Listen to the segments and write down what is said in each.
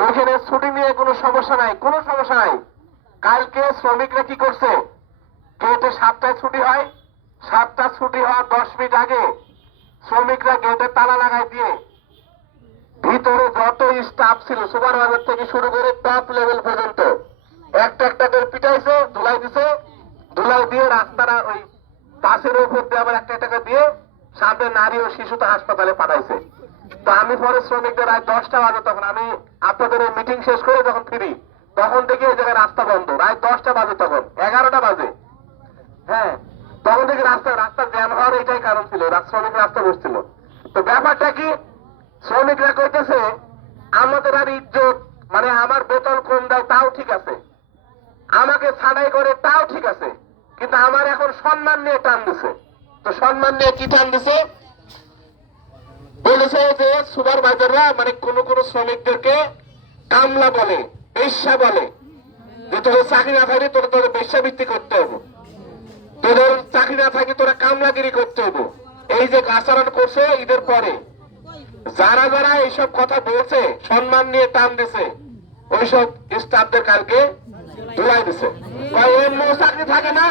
ওইখানে ছুটি নিয়ে কোনো সমস্যা নাই। কোনো সমস্যা নাই। কালকে শ্রমিকরা কি করছে? গেটে সাতটায় ছুটি হয়। সাতটা ছুটি হওয়ার দশ মিনিট আগে শ্রমিকরা গেটে তালা লাগাই দিয়ে ভিতরে যত স্টাফ ছিল সুপারভাইজার থেকে শুরু করে টপ লেভেল পর্যন্ত, একটা একটা করে পিটাইছে, ধুলাই দিছে। ধুলাই দিয়ে রাস্তাটা ওই বাসের উপর দিয়ে আবার একটা একটা দিয়ে সামনে নারী ও শিশু তো হাসপাতালে পাঠাইছে। তো আমি পরে শ্রমিকদের রাত দশটা বাজে তখন আমি আপনাদের মিটিং শেষ করে যখন ফিরি, তখন থেকে এই জায়গায় রাস্তা বন্ধ। রাত দশটা বাজে তখন, এগারোটা বাজে। হ্যাঁ তখন থেকে রাস্তা রাস্তা জ্যাম হওয়ার এটাই কারণ ছিল শ্রমিক রাস্তা বসছিল। তো ব্যাপারটা কি? শ্রমিকরা কইতেছে, আমাদের আর ইজ্জত মানে আমার বেতন কম দেয় তাও ঠিক আছে। আমাকে ছাড়াই করে, তাও ঠিক আছে। কিন্তু আমার এখন সম্মান নিয়ে টান দিছে। তো সম্মান নিয়ে কি টান দিছে? বলেছে যে সুপারভাইজাররা মানে কোন কোন শ্রমিকদেরকে কামলা বলে, বেশ্যা বলে, যে তোদের চাকরি না থাকলে তোরা তোদের বেশ্যাবৃত্তি করতে হবে। তোদের চাকরি না থাকলে তোরা কামলাগিরি করতে হবে। এই যে আচরণ করছে ঈদের পরে, যারা যারা এইসব কথা বলছে, সম্মান নিয়ে টান দিছে, ওইসব স্টাফদের কালকে ধুলাই দিছে। এমনিও চাকরি থাকে না,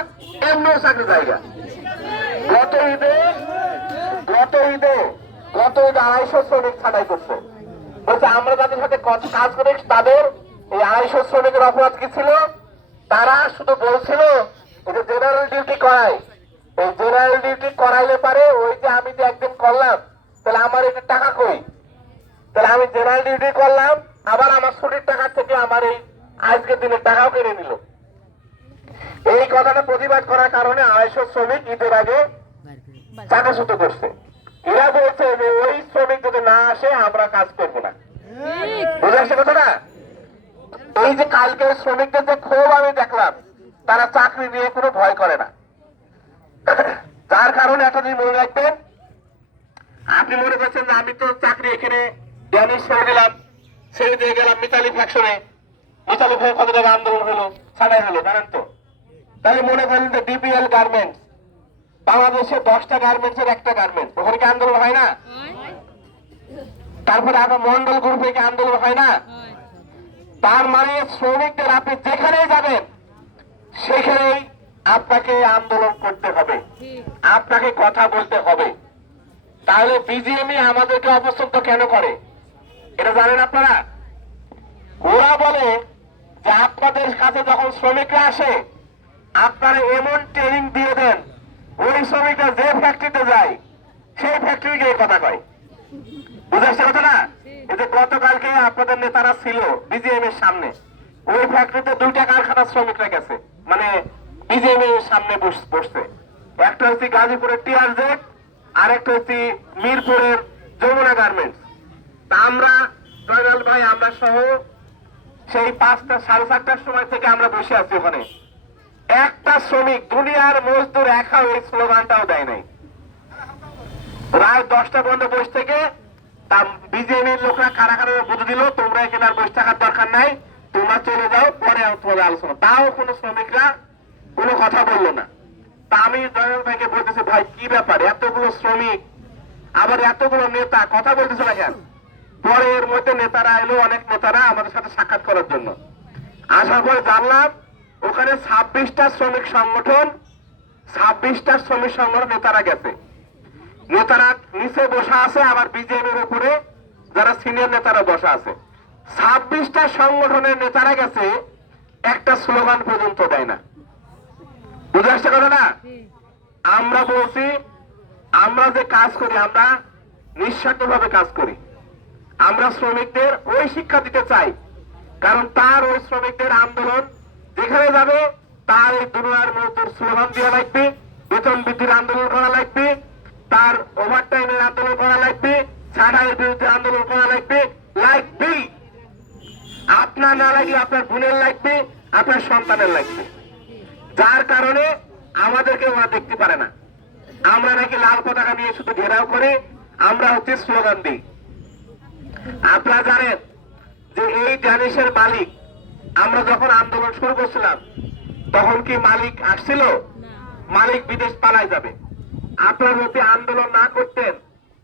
এমনিও চাকরি জায়গা। গত ঈদে গত ঈদে গত আড়াইশো শ্রমিক ছাঁটাই করছে। বলছে আমরা যাদের সাথে কত কাজ করে তাদের এই আড়াইশো শ্রমিকের অপরাধ কি ছিল? তারা শুধু বলছিল যে জেনারেল ডিউটি করায়। এই জেনারেল ডিউটি করাইলে পারে ওই যে আমি যে একদিন করলাম তাহলে আমার এটা টাকা কই? তাহলে আমি জেনারেল ডিউটি করলাম আবার আমার ছুটির টাকা থেকে আমার এই আজকের দিনের টাকাও কেড়ে নিল। এই কথাটা প্রতিবাদ করার কারণে আড়াইশো শ্রমিক ঈদের আগে চাকাশুতো করছে। এরা বলছে যে ওই শ্রমিক যদি না আসে, আমরা কাজ করব না। বুঝে আসছে কথাটা? এই যে কালকে শ্রমিকদের যে ক্ষোভ আমি দেখলাম, তারা চাকরি নিয়ে কোনো ভয় করে না। তার কারণে একটা জিনিস মনে রাখবেন, আপনি মনে করছেন যে আমি তো চাকরি এখানে ড্যানিশ ছেড়ে দিলাম ছেড়ে দিয়ে গেলাম মিতালি ফ্যাকশনে মিতালি ফ্যাক কত টাকা আন্দোলন হলো, ছাড়াই হলো, জানেন তো? তাহলে মনে করেন যে ডিপিএল গার্মেন্টস বাংলাদেশে দশটা গার্মেন্টস এর একটা গার্মেন্টস ওখানে কি আন্দোলন হয় না? তারপরে আবার মন্ডল গ্রুপে কি আন্দোলন হয় না? তার মানে শ্রমিকদের আপনি যেখানেই যাবেন সেখানেই আপনাকে আন্দোলন করতে হবে। আপনাকে কথা বলতে হবে। তাহলে বিজিএমই আমাদেরকে অপছন্দ কেন করে? এটা জানেন আপনারা? ওরা বলে যে আপনাদের কাছে যখন শ্রমিকরা আসে আপনারা এমন ট্রেনিং দিয়ে দেন ওই শ্রমিকরা যে ফ্যাক্টরিতে যায় সেই ফ্যাক্টরিকে এই কথা কয়। বুঝে আসছে কথা না এই যে গতকালকে আপনাদের নেতারা ছিল বিজিএম এর সামনে ওই ফ্যাক্টরিতে দুইটা কারখানা শ্রমিকরা গেছে। মানে বিজিএম এর সামনে বস- বসছে। একটা হচ্ছে গাজীপুরের টিআর জেড আর একটা হচ্ছে মিরপুরের যমুনা গার্মেন্টস তা আমরা জয়নাল ভাই আমরা সহ সেই পাঁচটা সাড়ে চারটার সময় থেকে আমরা বসে আছি ওখানে। একটা শ্রমিক দুনিয়ার মজদুর একা ওই স্লোগানটাও দেয় নাই। রাত দশটা পর্যন্ত বসে থেকে তা বিজেপির লোকরা কারা কারা বুঝে দিল, তোমরা এখানে আর বসে থাকার দরকার নাই, তোমরা চলে যাও, পরে তোমাদের আলোচনা। তাও কোনো শ্রমিকরা কোনো কথা বলল না। তা আমি দয়াল ভাইকে বলতেছি, ভাই, কি ব্যাপার? এতগুলো শ্রমিক, আবার এতগুলো নেতা, কথা বলতেছে না কেন? পরে এর মধ্যে নেতারা এলো, অনেক নেতারা আমাদের সাথে সাক্ষাৎ করার জন্য। আসার পরে জানলাম ওখানে ছাব্বিশটা শ্রমিক সংগঠন, ছাব্বিশটা শ্রমিক সংগঠন নেতারা গেছে। নেতারা নিচে বসা আছে, আবার বিজেপির উপরে যারা সিনিয়র নেতারা বসা আছে। ছাব্বিশটা সংগঠনের নেতারা গেছে, একটা স্লোগান পর্যন্ত দেয় না। বুঝে আসছে কথা না আমরা বলছি, আমরা যে কাজ করি, আমরা নিঃস্বার্থ ভাবে কাজ করি। আমরা শ্রমিকদের ওই শিক্ষা দিতে চাই, কারণ তার ওই শ্রমিকদের আন্দোলন যেখানে যাবে, তার এই দুনিয়ার মজদুর স্লোগান দেওয়া লাগবে বেতন বৃদ্ধির আন্দোলন করা লাগবে, তার ওভার টাইমের আন্দোলন করা লাগবে ছাড়াইয়ের বিরুদ্ধে আন্দোলন করা লাগবে লাগবেই আপনার না লাগলে আপনার বোনের লাগবে, আপনার সন্তানের লাগবে। যার কারণে আমাদেরকে ওরা দেখতে পারে না। আমরা নাকি লাল পতাকা নিয়ে শুধু ঘেরাও করে, আমরা হচ্ছে স্লোগান দিই। আপনারা জানেন যে এই ড্যানিশের মালিক আমরা যখন আন্দোলন শুরু করছিলাম তখন কি মালিক আসছিল? মালিক বিদেশ পালায় যাবে। আপনারা যদি আন্দোলন না করতেন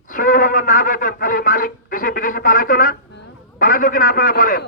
শ্রম ভবন না যেতেন তাহলে মালিক দেশে বিদেশে পালাইতো না। পালাইতো কিনা আপনারা বলেন?